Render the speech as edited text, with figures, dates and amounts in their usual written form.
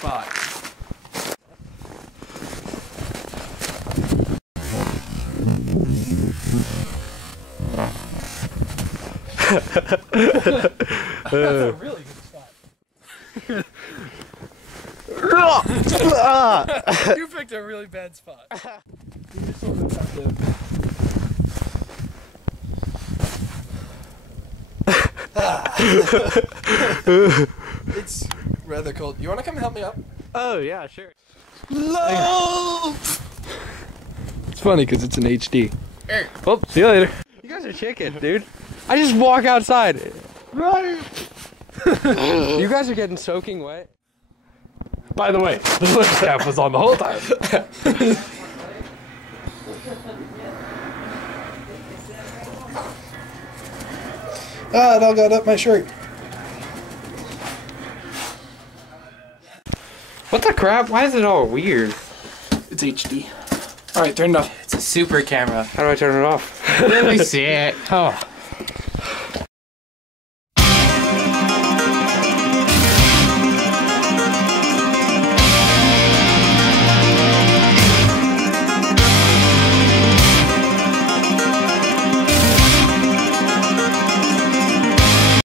spot. That's a really good spot. You picked a really bad spot. You just sort of have to... It's rather cold. You want to come help me up? Oh, yeah, sure. Love! It's funny because it's in HD. Well, see you later. You guys are chicken, dude. I just walk outside. Right. You guys are getting soaking wet. By the way, the lip staff was on the whole time. Ah, it all got up my shirt. What the crap? Why is it all weird? It's HD. Alright, turn it off. It's a super camera. How do I turn it off? Let me see it. Oh.